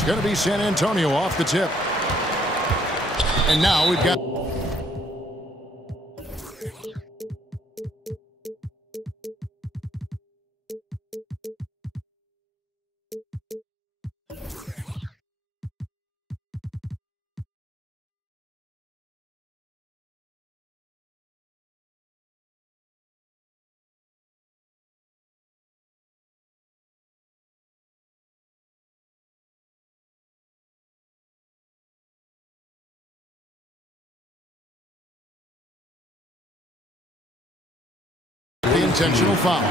It's going to be San Antonio off the tip. And now we've got... intentional foul.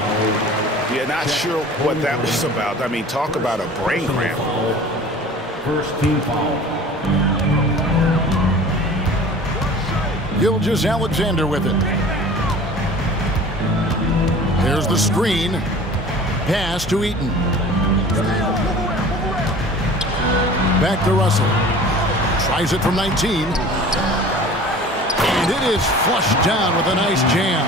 Yeah, not sure what that was about. I mean, talk about a brain cramp. First team foul. Gilgeous-Alexander with it. There's the screen. Pass to Eaton. Back to Russell. Tries it from 19. And it is flushed down with a nice jam.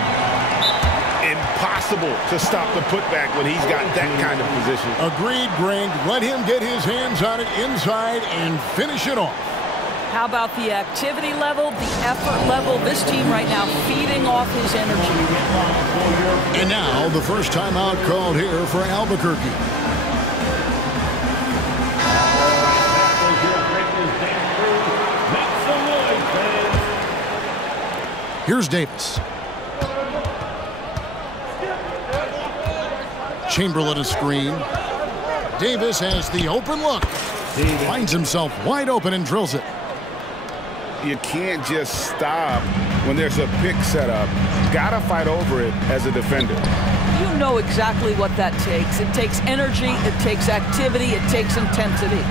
Impossible to stop the putback when he's got that kind of position. Agreed, Greg. Let him get his hands on it inside and finish it off. How about the activity level, the effort level? This team right now feeding off his energy. And now the first timeout called here for Albuquerque. Here's Davis. Chamberlain a screen. Davis has the open look. Finds himself wide open and drills it. You can't just stop when there's a pick set up. Gotta fight over it as a defender. You know exactly what that takes. It takes energy, it takes activity, it takes intensity.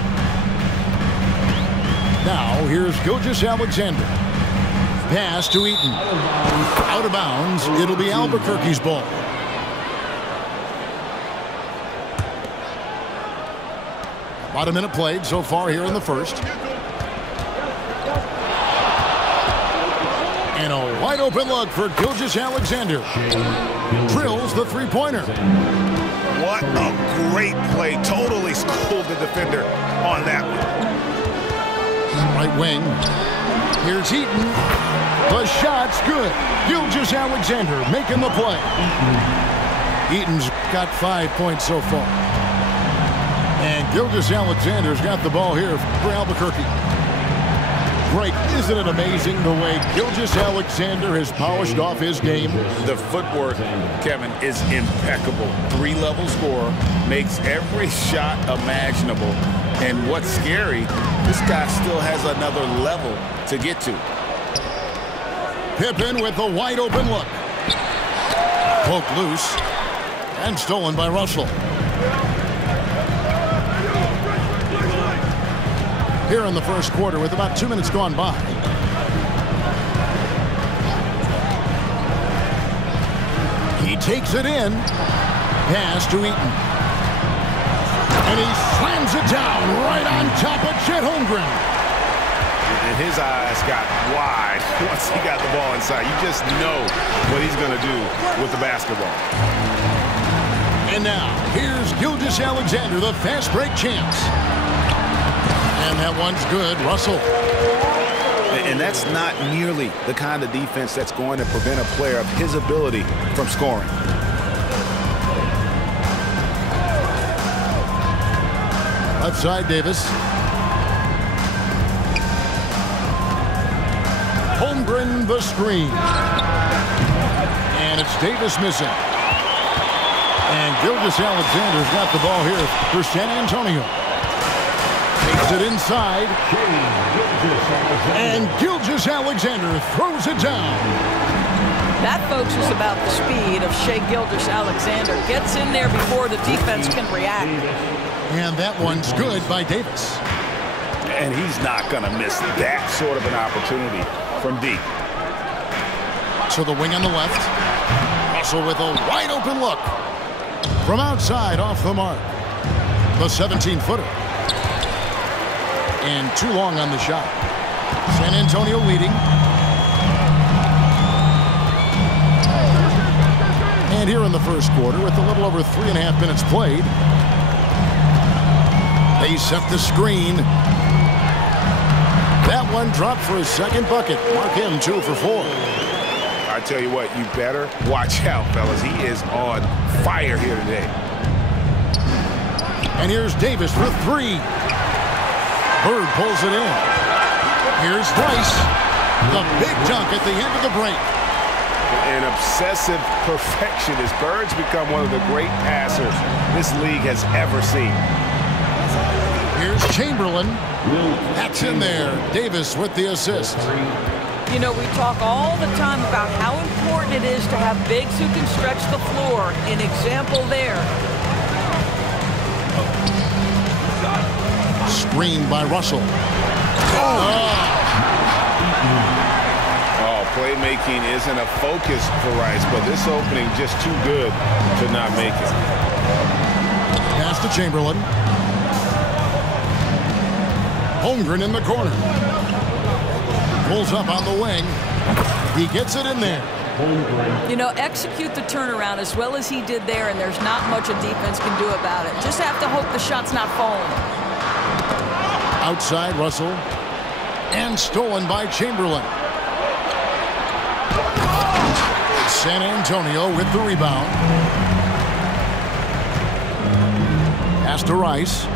Now here's Gilgeous-Alexander. Pass to Eaton. Out of bounds. It'll be Albuquerque's ball. About a minute played so far here in the first. And a wide open look for Gilgeous-Alexander. Drills the three-pointer. What a great play. Totally schooled the defender on that one. Right wing. Here's Eaton. The shot's good. Gilgeous-Alexander making the play. Eaton's got 5 points so far. And Gilgeous-Alexander's got the ball here for Albuquerque. Greg, isn't it amazing the way Gilgeous-Alexander has polished off his game? The footwork, Kevin, is impeccable. Three-level scorer, makes every shot imaginable. And what's scary, this guy still has another level to get to. Pippen with the wide open look. Poked loose and stolen by Russell. Here in the first quarter with about 2 minutes gone by. He takes it in. Pass to Eaton. And he slams it down right on top of Chet Holmgren. And his eyes got wide once he got the ball inside. You just know what he's going to do with the basketball. And now, here's Gilgeous-Alexander, the fast break champs. And that one's good. Russell. And that's not nearly the kind of defense that's going to prevent a player of his ability from scoring. Left side, Davis. Holmgren the screen. And it's Davis missing. And Gilgeous-Alexander's got the ball here for San Antonio. Takes it inside. And Gilgeous-Alexander throws it down. That, folks, is about the speed of Shai Gilgeous-Alexander. Gets in there before the defense can react. And that one's good by Davis. And he's not going to miss that sort of an opportunity from deep. So the wing on the left. Russell with a wide open look. From outside off the mark. The 17-footer. And too long on the shot. San Antonio leading. And here in the first quarter with a little over 3.5 minutes played. They They set the screen. That one dropped for his second bucket. Mark him 2 for 4. I tell you what, you better watch out, fellas. He is on fire here today. And here's Davis for 3. Bird pulls it in. Here's Rice. The big dunk at the end of the break. An obsessive perfectionist. Bird's become one of the great passers this league has ever seen. Here's Chamberlain. That's in there. Davis with the assist. You know, we talk all the time about how important it is to have bigs who can stretch the floor. An example there. Screened by Russell. Playmaking isn't a focus for Rice, but this opening just too good to not make it. Pass to Chamberlain. Holmgren in the corner. Pulls up on the wing. He gets it in there. You know, execute the turnaround as well as he did there, and there's not much a defense can do about it. Just have to hope the shot's not falling. Outside Russell. And stolen by Chamberlain. San Antonio with the rebound. Pass to Rice.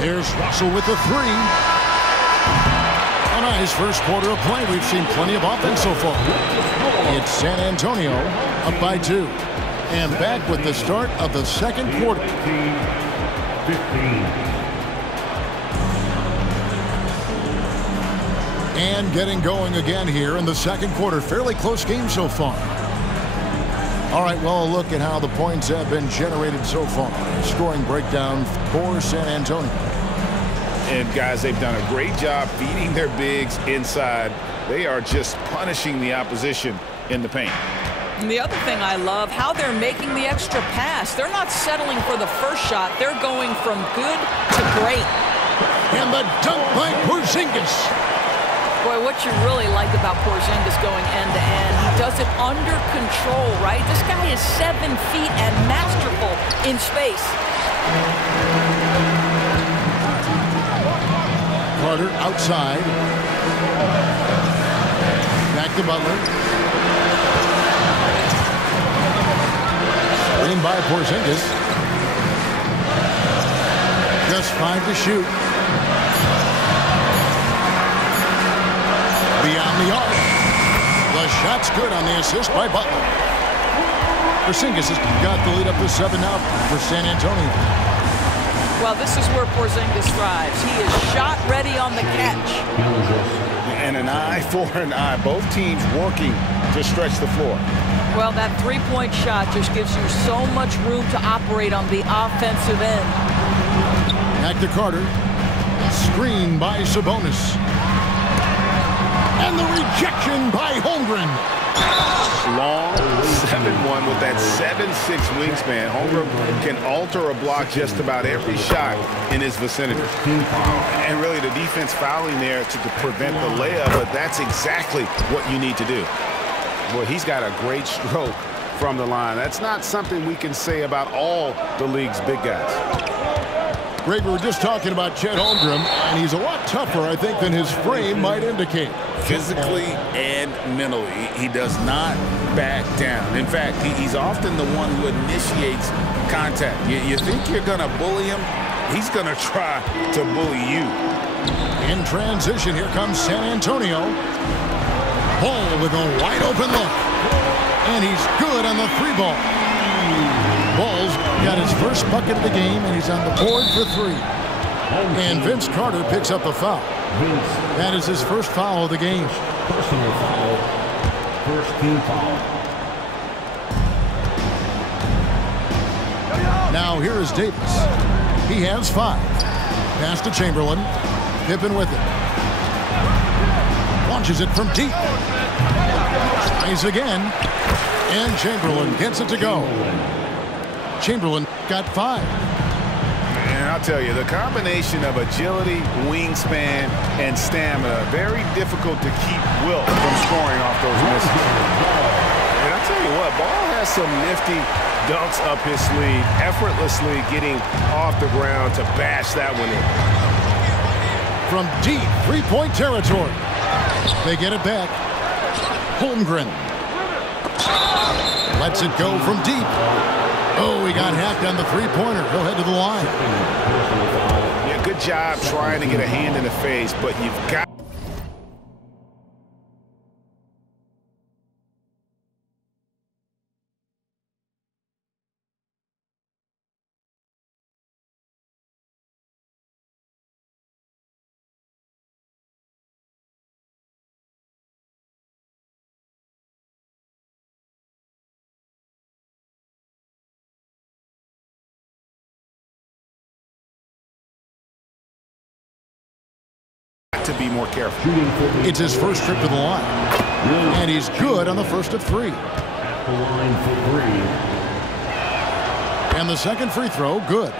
There's Russell with the 3. A nice first quarter of play. We've seen plenty of offense so far. It's San Antonio up by 2. And back with the start of the second quarter. 15. And getting going again here in the second quarter. Fairly close game so far. All right, well, a look at how the points have been generated so far. Scoring breakdown for San Antonio. And, guys, they've done a great job feeding their bigs inside. They are just punishing the opposition in the paint. And the other thing I love, how they're making the extra pass. They're not settling for the first shot. They're going from good to great. And the dunk by Porzingis. Boy, what you really like about Porzingis going end-to-end, he does it under control, right? This guy is 7 feet and masterful in space. Carter outside. Back to Butler. Screen by Porzingis. Just 5 to shoot. Beyond the arc. The shot's good on the assist by Butler. Porzingis has got the lead up to 7 now for San Antonio. Well, this is where Porzingis thrives. He is shot ready on the catch. And an eye for an eye. Both teams working to stretch the floor. Well, that three-point shot just gives you so much room to operate on the offensive end. Back to Carter. Screen by Sabonis. And the rejection by Holmgren. Long 7-1 with that 7'6" wingspan. Holmgren can alter a block just about every shot in his vicinity. And really the defense fouling there to prevent the layup, but that's exactly what you need to do. Well, he's got a great stroke from the line. That's not something we can say about all the league's big guys. Greg, we were just talking about Chet Holmgren, and he's a lot tougher, I think, than his frame might indicate. Physically and mentally, he does not back down. In fact, he's often the one who initiates contact. You think you're going to bully him? He's going to try to bully you. In transition, here comes San Antonio. Ball with a wide-open look. And he's good on the 3-ball. Ball's got his first bucket of the game, and he's on the board for 3. And Vince Carter picks up the foul. That is his first foul of the game. Personal foul. First team foul. Now here is Davis. He has 5. Pass to Chamberlain. Pippen with it. Launches it from deep. Tries again. And Chamberlain gets it to go. Chamberlain got 5. And I'll tell you, the combination of agility, wingspan, and stamina, very difficult to keep Wilt from scoring off those misses. And I'll tell you what, Ball has some nifty dunks up his sleeve, effortlessly getting off the ground to bash that one in. From deep three-point territory. They get it back. Holmgren. Lets it go from deep. Oh, he got hacked on the three-pointer. He'll head to the line. Yeah, good job trying to get a hand in the face, but you've got to be more careful. It's his first trip to the line. And he's good on the first of three. At the line for three. And the second free throw, good.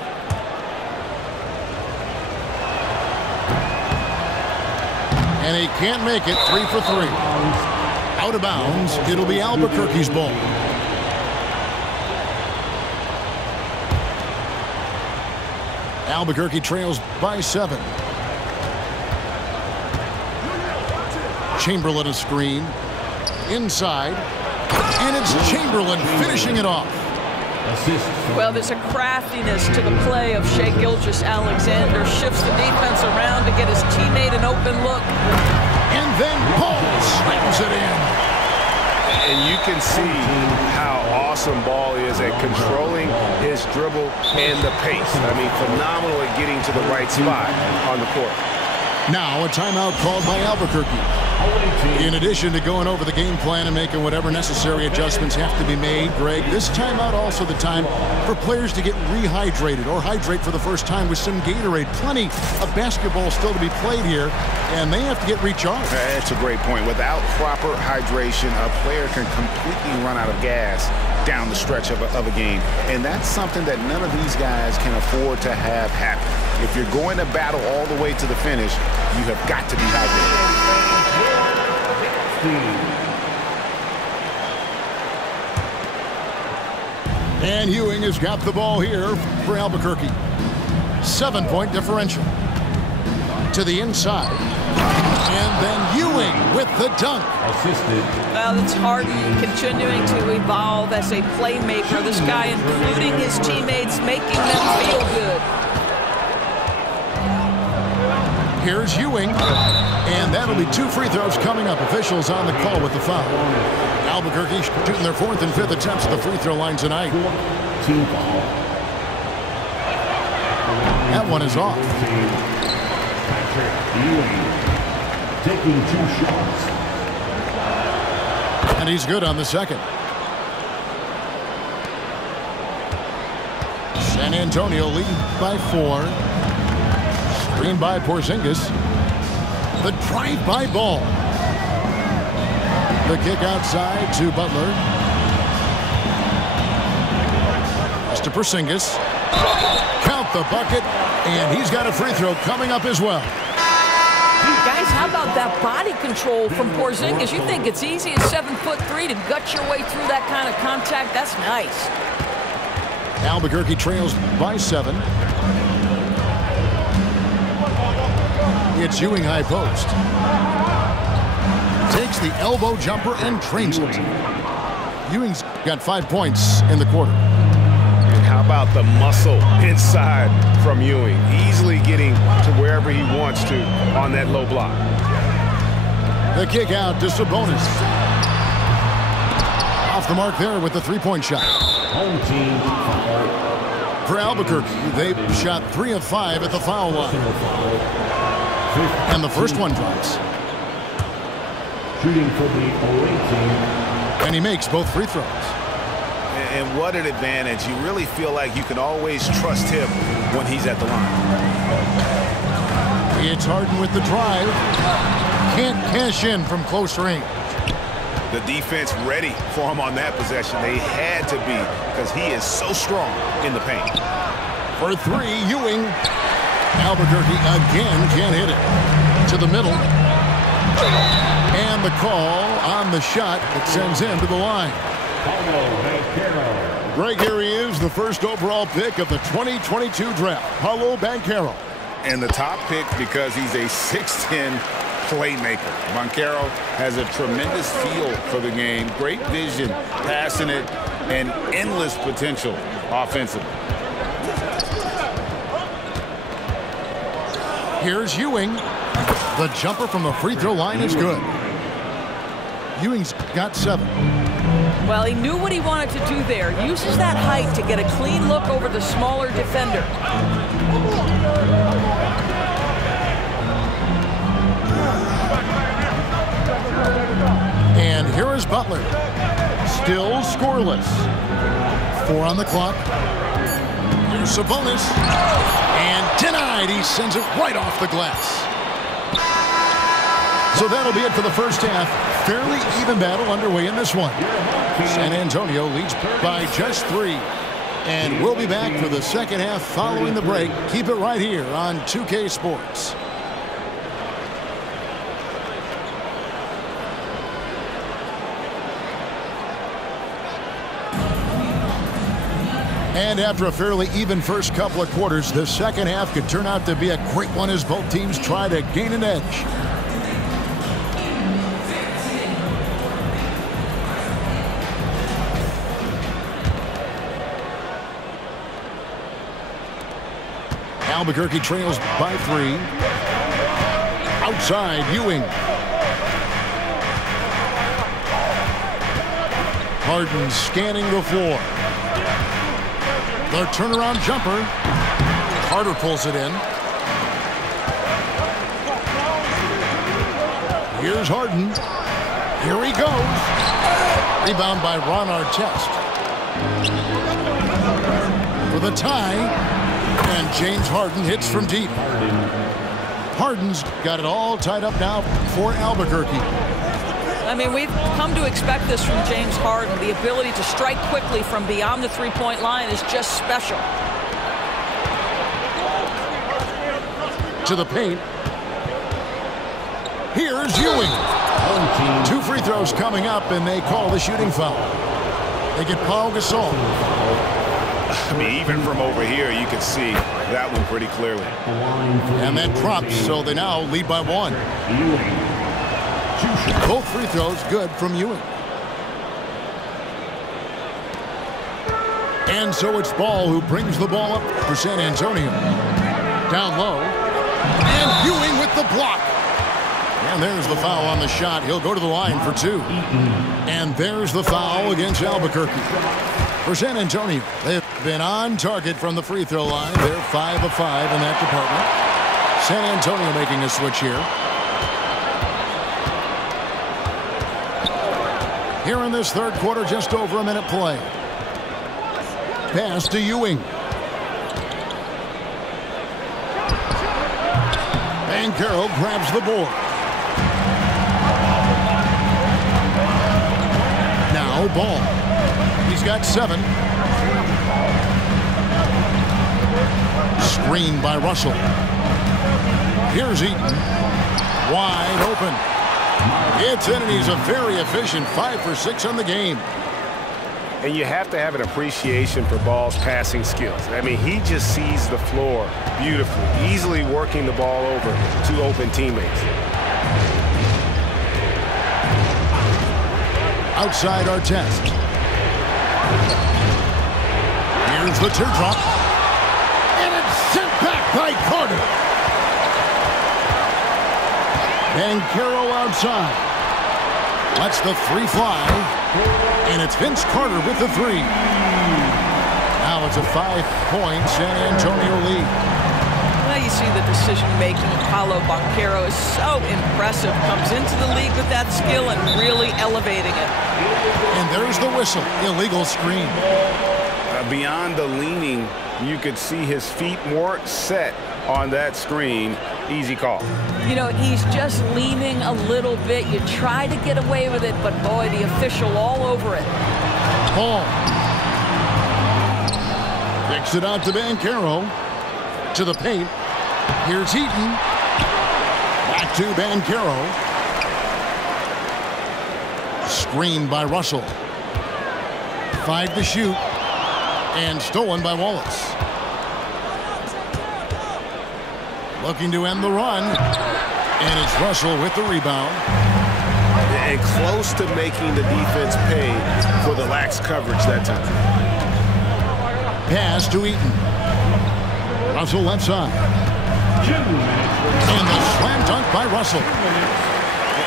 And he can't make it. 3 for 3. Out of bounds. It'll be Albuquerque's ball. Albuquerque trails by 7. Chamberlain a screen. Inside. And it's Chamberlain finishing it off. Well, there's a craftiness to the play of Shai Gilgeous-Alexander. Shifts the defense around to get his teammate an open look. And then Paul slams it in. And you can see how awesome Ball is at controlling his dribble and the pace. I mean, phenomenal at getting to the right spot on the court. Now a timeout called by Albuquerque. In addition to going over the game plan and making whatever necessary adjustments have to be made, Greg, this timeout also the time for players to get rehydrated or hydrate for the first time with some Gatorade. Plenty of basketball still to be played here, and they have to get recharged. That's a great point. Without proper hydration, a player can completely run out of gas down the stretch of a game. And that's something that none of these guys can afford to have happen. If you're going to battle all the way to the finish, you have got to be hydrated. And Ewing has got the ball here for Albuquerque. 7-point differential. To the inside. And then Ewing with the dunk. Assisted. Well, it's Harden continuing to evolve as a playmaker. This guy including his teammates, making them feel good. Here's Ewing. And that'll be 2 free throws coming up. Officials on the call with the foul. Albuquerque shooting their 4th and 5th attempts at the free throw line tonight. Team foul. That one is off. Patrick Ewing taking 2 shots. And he's good on the second. San Antonio leading by 4. Screen by Porzingis. The drive-by Ball. The kick outside to Butler. Pass to Porzingis. Count the bucket, and he's got a free throw coming up as well. Guys, how about that body control from Porzingis? You think it's easy at 7'3" to gut your way through that kind of contact? That's nice. Albuquerque trails by 7. It's Ewing high post. Takes the elbow jumper and trains it. Ewing's got 5 points in the quarter. And how about the muscle inside from Ewing? Easily getting to wherever he wants to on that low block. The kick out to Sabonis. Off the mark there with the 3-point shot. Home team foul. For Albuquerque, they shot 3 of 5 at the foul line. And the first one drops. Shooting for the away team. And he makes both free throws. And what an advantage. You really feel like you can always trust him when he's at the line. It's Harden with the drive. Can't cash in from close range. The defense ready for him on that possession. They had to be because he is so strong in the paint. For 3, Ewing. Albuquerque again can't hit it. To the middle. And the call on the shot that sends him to the line. Paulo Banchero Greg, here he is, the first overall pick of the 2022 draft, Paolo Banchero. And the top pick because he's a 6'10" playmaker. Banchero has a tremendous feel for the game, great vision, passing it, and endless potential offensively. Here's Ewing. The jumper from the free throw line is good. Ewing's got 7. Well, he knew what he wanted to do there. Uses that height to get a clean look over the smaller defender. And here is Butler. Still scoreless. 4 on the clock. Here's Sabonis. And denied. He sends it right off the glass. So that'll be it for the first half. Fairly even battle underway in this one. San Antonio leads by just 3. And we'll be back for the second half following the break. Keep it right here on 2K Sports. And after a fairly even first couple of quarters, the second half could turn out to be a great one as both teams try to gain an edge. Albuquerque trails by 3. Outside, Ewing. Harden scanning the floor. The turnaround jumper. Carter pulls it in. Here's Harden. Here he goes. Rebound by Ron Artest. For the tie. And James Harden hits from deep. Harden's got it all tied up now for Albuquerque. I mean, we've come to expect this from James Harden. The ability to strike quickly from beyond the three-point line is just special. To the paint. Here's Ewing. 2 free throws coming up, and they call the shooting foul. They get Paul Gasol. I mean, even from over here, you can see that one pretty clearly. And that drops, so they now lead by 1. Both free throws good from Ewing. And so it's Ball who brings the ball up for San Antonio. Down low. And Ewing with the block. And there's the foul on the shot. He'll go to the line for 2. And there's the foul against Albuquerque. For San Antonio, they've been on target from the free throw line. They're 5 of 5 in that department. San Antonio making a switch here. Here in this third quarter, just over a minute play. Pass to Ewing. Banchero grabs the board. Now Ball. He's got 7. Screen by Russell. Here's Eaton. Wide open. It's in, and he's a very efficient 5 for 6 on the game. And you have to have an appreciation for Ball's passing skills. I mean, he just sees the floor beautifully, easily working the ball over to open teammates. Outside Artest. Here's the teardrop. And it's sent back by Carter. Banchero outside. Lets the 3 fly. And it's Vince Carter with the 3. Now it's a 5-point San Antonio lead. Well, you see the decision-making of Paolo Banchero is so impressive. Comes into the league with that skill and really elevating it. And there's the whistle. Illegal screen. Beyond the leaning, you could see his feet weren't set on that screen. Easy call. You know, he's just leaning a little bit. You try to get away with it, but boy, the official all over it. Ball. Kicks it out to Banchero. To the paint. Here's Heaton. Back to Banchero. Screened by Russell. 5 to shoot. And stolen by Wallace. Looking to end the run. And it's Russell with the rebound. And close to making the defense pay for the lax coverage that time. Pass to Eaton. Russell left side. And the slam dunk by Russell.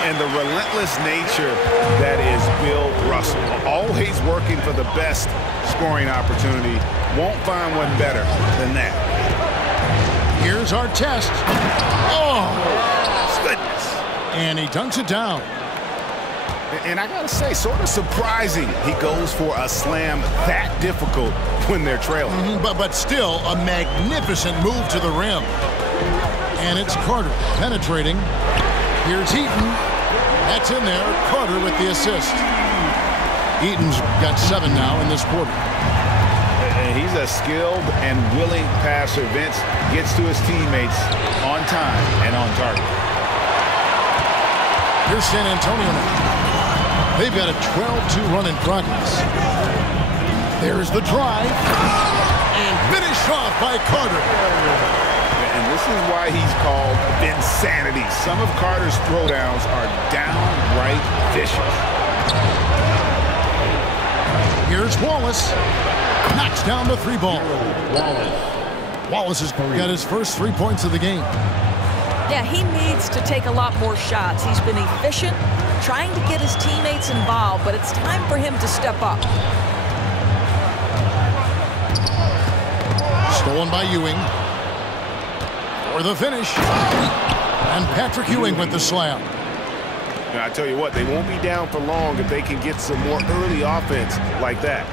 And the relentless nature that is Bill Russell. Always working for the best scoring opportunity. Won't find one better than that. Here's our test. Oh! Goodness. And he dunks it down. And I gotta say, sort of surprising he goes for a slam that difficult when they're trailing. But still a magnificent move to the rim. And it's Carter penetrating. Here's Eaton. That's in there. Carter with the assist. Eaton's got 7 now in this quarter. And he's a skilled and willing passer. Vince gets to his teammates on time and on target. Here's San Antonio now. They've got a 12-2 run in progress. There's the drive. And finished off by Carter. And this is why he's called Vinsanity. Some of Carter's throwdowns are downright vicious. Here's Wallace. Knocks down the 3-ball. Wallace has got his first 3 points of the game. Yeah, he needs to take a lot more shots. He's been efficient, trying to get his teammates involved, but it's time for him to step up. Stolen by Ewing. For the finish. And Patrick Ewing with the slam. Now, I tell you what, they won't be down for long if they can get some more early offense like that.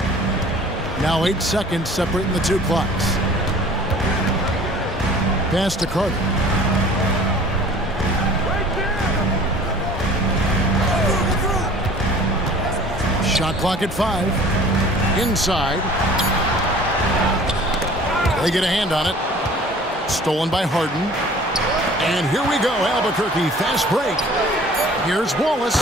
Now 8 seconds separating the 2 clocks. Pass to Carter. Shot clock at 5. Inside. They get a hand on it. Stolen by Harden. And here we go, Albuquerque, fast break. Here's Wallace.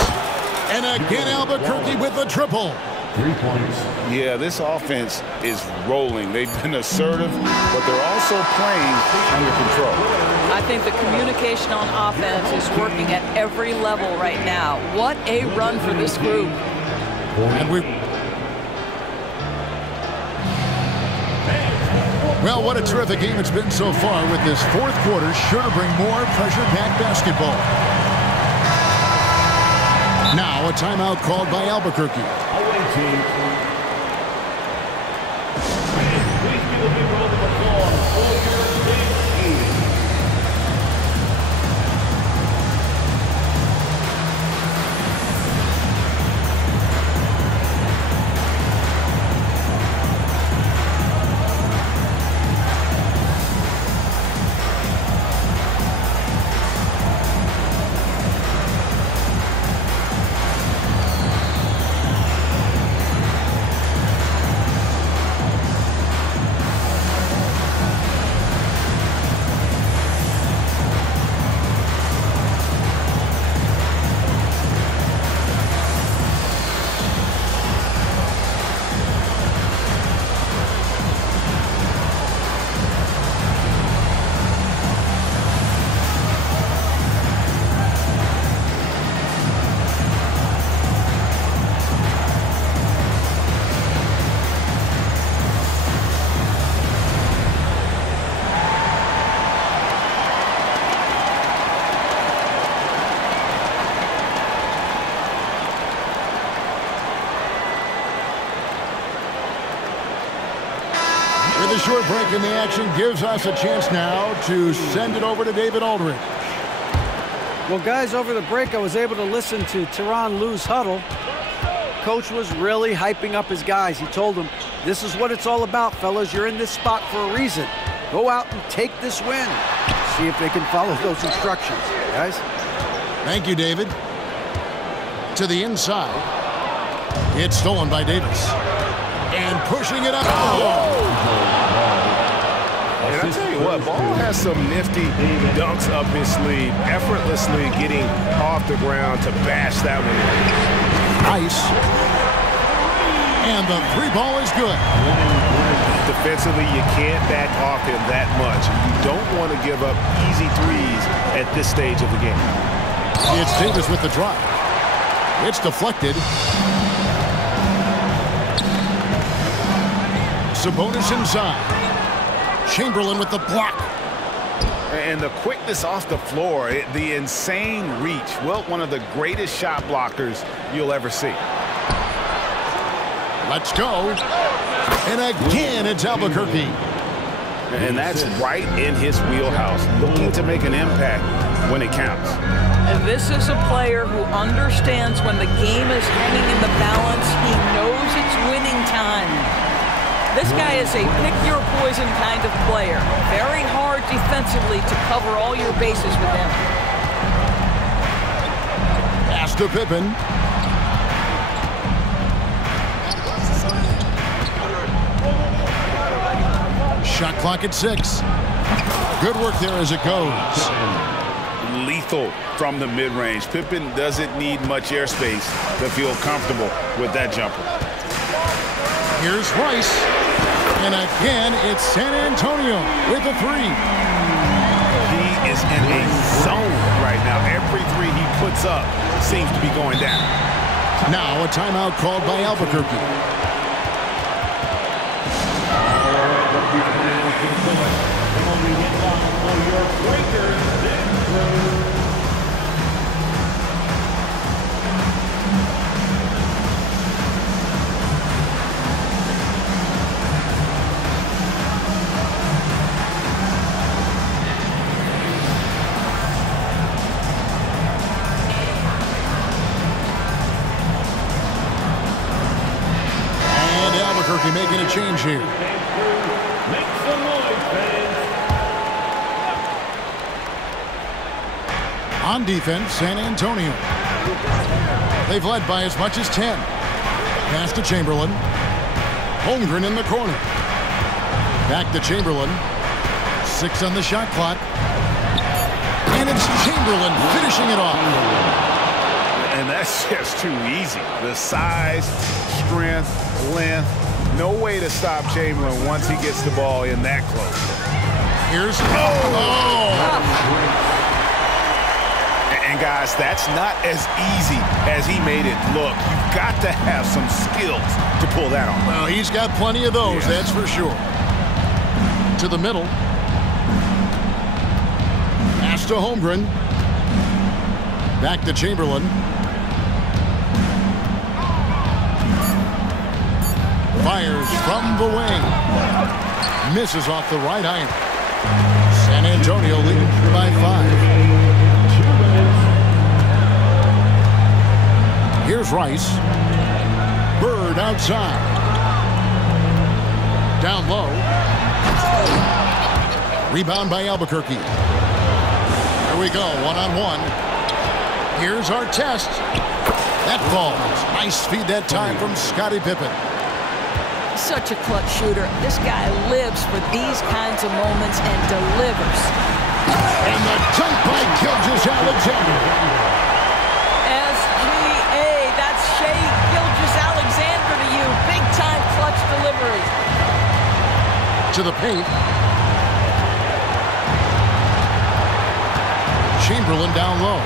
And again, Albuquerque with the triple. 3 points. Yeah, this offense is rolling. They've been assertive, but they're also playing under control. I think the communication on offense is working at every level right now. What a run for this group. And well, what a terrific game it's been so far, with this 4th quarter sure to bring more pressure-packed basketball. Now a timeout called by Albuquerque. Away team. Please be looking for the ball for your big team. The short break in the action gives us a chance now to send it over to David Aldridge. Well, guys, over the break, I was able to listen to Tyronn Lue's huddle. Coach was really hyping up his guys. He told them, this is what it's all about, fellas. You're in this spot for a reason. Go out and take this win. See if they can follow those instructions, guys. Thank you, David. To the inside. It's stolen by Davis. And pushing it up. Oh! And I tell you what, Ball has some nifty dunks up his sleeve, effortlessly getting off the ground to bash that one in. Ice. And the 3-ball is good. Defensively, you can't back off him that much. You don't want to give up easy threes at this stage of the game. It's Davis with the drive. It's deflected. Sabonis inside. Chamberlain with the block. And the quickness off the floor, the insane reach. Well, one of the greatest shot blockers you'll ever see. Let's go. And again, it's Albuquerque. And that's right in his wheelhouse, looking to make an impact when it counts. And this is a player who understands when the game is hanging in the balance. He knows it's winning time. This guy is a pick-your-poison kind of player. Very hard defensively to cover all your bases with him. Pass to Pippen. Shot clock at 6. Good work there as it goes. Lethal from the mid-range. Pippen doesn't need much airspace to feel comfortable with that jumper. Here's Rice. And again, it's San Antonio with a 3. He is in a zone right now. Every three he puts up seems to be going down. Now a timeout called by Albuquerque. Making a change here. Make some noise, fans. On defense, San Antonio. They've led by as much as 10. Pass to Chamberlain. Holmgren in the corner. Back to Chamberlain. 6 on the shot clock. And it's Chamberlain finishing it off. And that's just too easy. The size, strength, length. No way to stop Chamberlain once he gets the ball in that close. Here's And guys, that's not as easy as he made it look. You've got to have some skills to pull that off. Well, he's got plenty of those, that's for sure. To the middle. Pass to Holmgren. Back to Chamberlain. Fires from the wing. Misses off the right iron. San Antonio leading by 5. Here's Rice. Bird outside. Down low. Rebound by Albuquerque. Here we go, one-on-one. Here's our test. That falls. Nice feed that time from Scottie Pippen. Such a clutch shooter. This guy lives for these kinds of moments and delivers. And the dunk by Gilgeous-Alexander. SGA, that's Shai Gilgeous-Alexander to you. Big-time clutch delivery. To the paint. Chamberlain down low.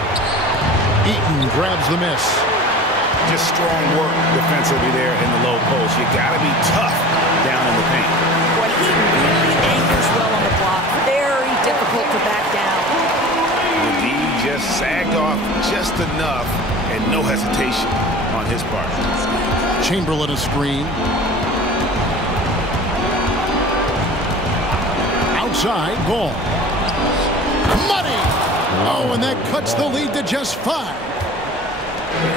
Eaton grabs the miss. Just strong work defensively there in the low post. You got to be tough down in the paint. Boy, he really anchors well on the block. Very difficult to back down. The D just sagged off just enough and no hesitation on his part. Chamberlain a screen. Outside, ball. Money! Oh, and that cuts the lead to just 5.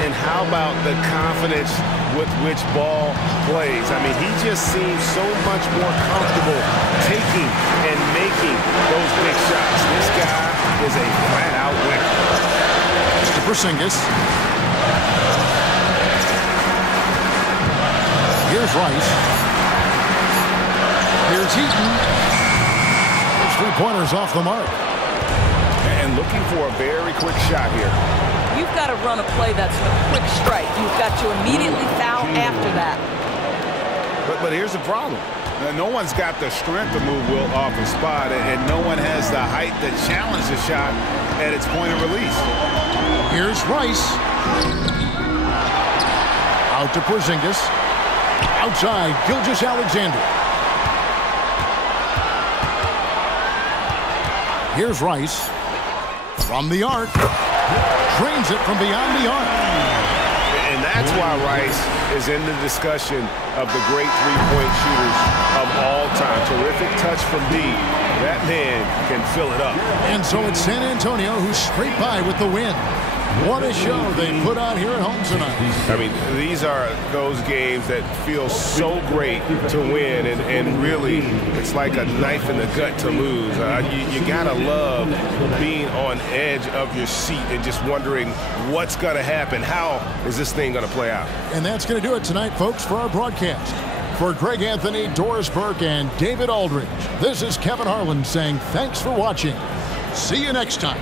And how about the confidence with which Ball plays? I mean, he just seems so much more comfortable taking and making those big shots. This guy is a flat-out winner. To Porzingis. Here's Rice. Here's Eaton. His 3-pointers off the mark. And looking for a very quick shot here. You've got to run a play that's a quick strike. You've got to immediately foul after that. But here's the problem. No one's got the strength to move Wilt off the spot, and no one has the height to challenge the shot at its point of release. Here's Rice. Out to Porzingis. Outside, Gilgeous-Alexander. Here's Rice. From the arc. Drains it from beyond the arc. And that's why Rice is in the discussion of the great three-point shooters of all time. Terrific touch from D. That man can fill it up. And so it's San Antonio who scraped by with the win. What a show they put on here at home tonight. I mean, these are those games that feel so great to win, and really, it's like a knife in the gut to lose. You gotta love being on edge of your seat and just wondering what's gonna happen. How is this thing gonna play out? And that's gonna do it tonight, folks, for our broadcast. For Greg Anthony, Doris Burke, and David Aldridge, this is Kevin Harlan saying thanks for watching. See you next time.